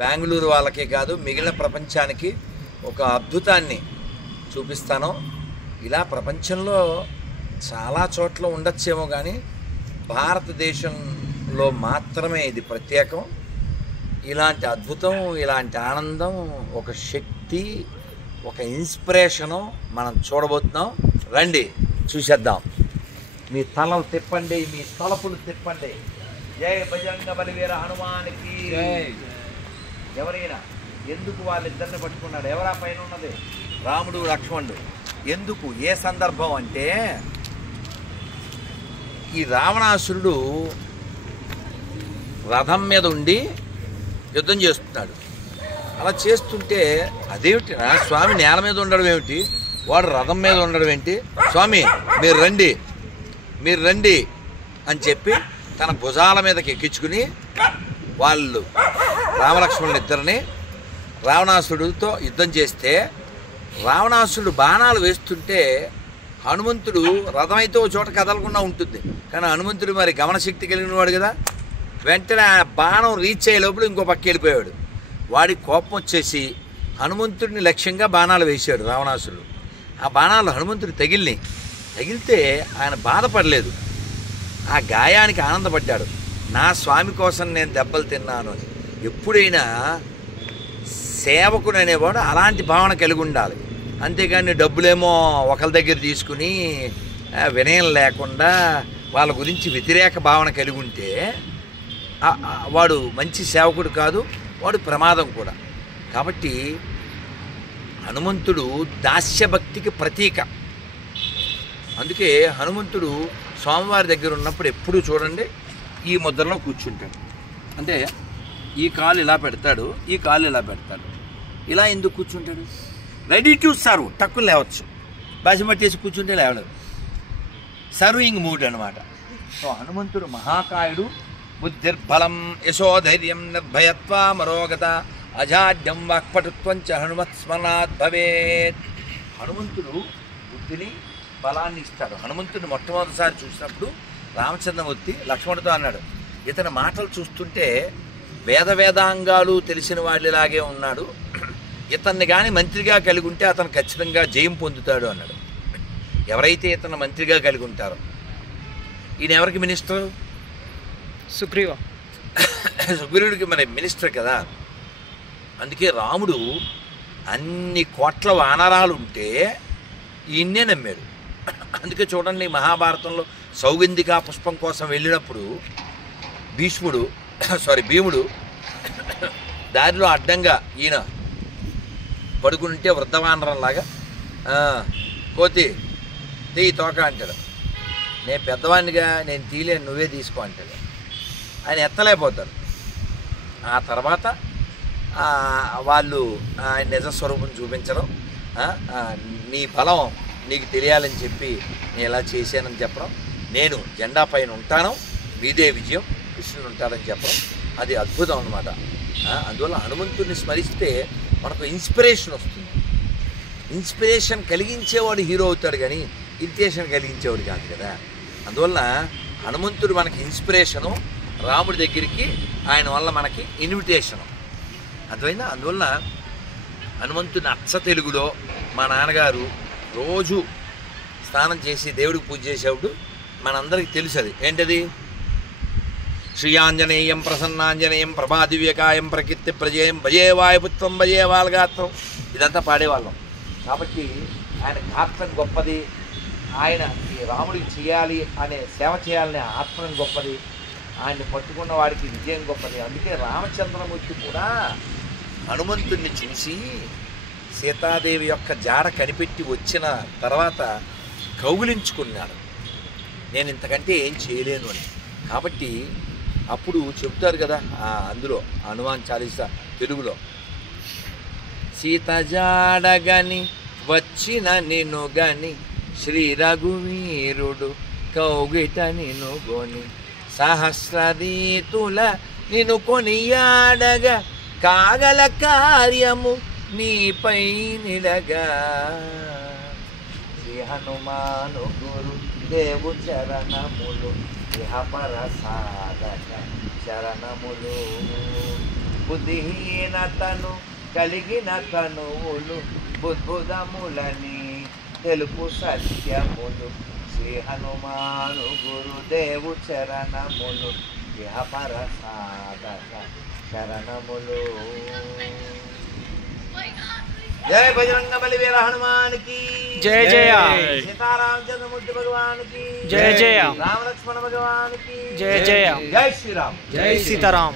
బెంగళూరు వాళ్ళకే కాదు మిగిలిన ప్రపంచానికి ఒక అద్భుతాన్ని చూపిస్తాను. ఇలా ప్రపంచంలో చాలా చోట్ల ఉండొచ్చేమో కానీ భారతదేశంలో మాత్రమే ఇది ప్రత్యేకం. ఇలాంటి అద్భుతం, ఇలాంటి ఆనందం, ఒక శక్తి, ఒక ఇన్స్పిరేషను మనం చూడబోతున్నాం. రండి చూసేద్దాం. మీ తలలు తిప్పండి, మీ తలపులు తిప్పండి. జై బజరంగ బలివీర హనుమానికి. ఎవరైనా ఎందుకు వాళ్ళిద్దరిని పట్టుకున్నాడు? ఎవరా పైన ఉన్నది? రాముడు లక్ష్మణుడు. ఎందుకు, ఏ సందర్భం అంటే ఈ రావణాసురుడు రథం మీద ఉండి యుద్ధం చేస్తున్నాడు. అలా చేస్తుంటే అదేమిటి స్వామి నేల మీద ఉండడం ఏమిటి, వాడు రథం మీద ఉండడం ఏంటి, స్వామి మీరు రండి మీరు రండి అని చెప్పి తన భుజాల మీదకి ఎక్కించుకుని వాళ్ళు రామలక్ష్మణులు ఇద్దరిని రావణాసురుడితో యుద్ధం చేస్తే రావణాసురుడు బాణాలు వేస్తుంటే హనుమంతుడు రథం అయితే ఓ చోట కదలకుండా ఉంటుంది, కానీ హనుమంతుడు మరి గమనశక్తి కలిగిన వాడు కదా, వెంటనే ఆ బాణం రీచ్ అయ్యే లోపల ఇంకో పక్క వెళ్ళిపోయాడు. వాడి కోపం వచ్చేసి హనుమంతుడిని లక్ష్యంగా బాణాలు వేశాడు రావణాసురుడు. ఆ బాణాలు హనుమంతుడు తగిలితే ఆయన బాధపడలేదు, ఆ గాయానికి ఆనందపడ్డాడు. నా స్వామి కోసం నేను దెబ్బలు తిన్నాను అని. ఎప్పుడైనా సేవకుడు అనేవాడు అలాంటి భావన కలిగి ఉండాలి, అంతేగాని డబ్బులేమో ఒకరి దగ్గర తీసుకుని వినయం లేకుండా వాళ్ళ గురించి వ్యతిరేక భావన కలిగి ఉంటే వాడు మంచి సేవకుడు కాదు, వాడు ప్రమాదం కూడా. కాబట్టి హనుమంతుడు దాస్యభక్తికి ప్రతీక. అందుకే హనుమంతుడు స్వామివారి దగ్గర ఉన్నప్పుడు ఎప్పుడు చూడండి ఈ ముద్రలో కూర్చుంటాడు. అంటే ఈ కాలు ఇలా పెడతాడు, ఈ కాలు ఇలా పెడతాడు. ఇలా ఎందుకు కూర్చుంటాడు? రెడీ టు సర్వ్, టక్కులు లేవచ్చు. బాసిమట్టేసి కూర్చుంటే లేవలేదు, సర్వింగ్ మూడ్ అనమాట. సో హనుమంతుడు మహాకాయుడు. బుద్ధిర్బలం యశోధైర్యం నిర్భయత్వ మరోగత అజాడ్యం వాక్పటుత్వం చ హనుమత్ స్మరణాత్ భవేత్. హనుమంతుడు బుద్ధిని బలాన్ని ఇస్తాడు. హనుమంతుడిని మొట్టమొదటిసారి చూసినప్పుడు రామచంద్రమూర్తి లక్ష్మణుడితో అన్నాడు, ఇతని మాటలు చూస్తుంటే వేదాంగాలు తెలిసిన వాళ్ళలాగే ఉన్నాడు, ఇతన్ని కానీ మంత్రిగా కలిగి ఉంటే అతను ఖచ్చితంగా జయం పొందుతాడు అన్నాడు. ఎవరైతే ఇతను మంత్రిగా కలిగి ఉంటారో, ఈయన ఎవరికి మినిస్టర్? సుగ్రీవుడికి మరి మినిస్టర్ కదా. అందుకే రాముడు అన్ని కోట్ల వానరాలు ఉంటే ఈయన్నే నమ్మాడు. అందుకే చూడండి మహాభారతంలో సౌగంధికా పుష్పం కోసం వెళ్ళినప్పుడు భీముడు దారిలో అడ్డంగా ఈయన పడుకుంటే వృద్ధవానరంలాగా కోతి తీయి తోక అంటాడు. నేను పెద్దవాడినిగా నేను తీయలేను, నువ్వే తీసుకో అంటాడు. ఆయన ఎత్తలేకపోతారు. ఆ తర్వాత వాళ్ళు ఆయన నిజస్వరూపం చూపించడం, నీ బలం నీకు తెలియాలని చెప్పి నేను ఇలా చేశానని చెప్పడం, నేను జెండా పైన ఉంటాను మీదే విజయం, కృష్ణుడు ఉంటాడని చెప్పడం, అది అద్భుతం అన్నమాట. అందువల్ల హనుమంతుడిని స్మరిస్తే మనకు ఇన్స్పిరేషన్ వస్తుంది. ఇన్స్పిరేషన్ కలిగించేవాడు హీరో అవుతాడు కానీ ఇరిటేషన్ కలిగించేవాడు కాదు కదా. అందువల్ల హనుమంతుడు మనకి ఇన్స్పిరేషను, రాముడి దగ్గరికి ఆయన వల్ల మనకి ఇన్విటేషను, అర్థమైందా? అందువల్ల హనుమంతుని అచ్చ తెలుగులో మా నాన్నగారు రోజు స్నానం చేసి దేవుడికి పూజ చేసేప్పుడు మనందరికీ తెలుసు అది ఏంటది, శ్రీయాంజనేయం ప్రసన్నాంజనేయం ప్రభాదివ్యకాయం ప్రకీర్తి ప్రజేయం భజే వాయుపుత్రం భజే వాల్గాత్రం, ఇదంతా పాడేవాళ్ళం. కాబట్టి ఆయన గాత్రం గొప్పది, ఆయన ఈ రాముడికి చేయాలి అనే సేవ చేయాలనే ఆత్మం గొప్పది, ఆయన్ని పట్టుకున్న వాడికి విజయం గొప్పది. అందుకే రామచంద్రమూర్తి కూడా హనుమంతుడిని చూసి సీతాదేవి యొక్క జాడ కనిపెట్టి వచ్చిన తర్వాత కౌగిలించుకున్నాడు, నేను ఇంతకంటే ఏం చేయలేను అని. కాబట్టి అప్పుడు చెప్తారు కదా అందులో హనుమాన్ చాలీసా తెలుగులో, సీత జాడగని వచ్చిన నిన్ను గని శ్రీ రఘువీరుడు కౌగిట నిన్ను గొని సహస్రరీతుల నిన్ను కొనియాడగా కాగల కార్యము నీపై నిలగా శ్రీ హనుమాను గురు దేవు చరణములు ఇహపర సాధక శరణములు. బుద్ధిహీనతను కలిగిన తనువులు బుద్భుదములని తెలుపు సత్యములు శ్రీ హనుమాను గురుదేవు చరణములు ఇహపర సాధక శరణములు. జయ బజరంగ బలి వీర హనుమాన్ की जय जय सीतारामचंद्रमूर्ति भगवान की जय जय राम लक्ष्मण भगवान की जय जय जय श्री राम जय सीताराम.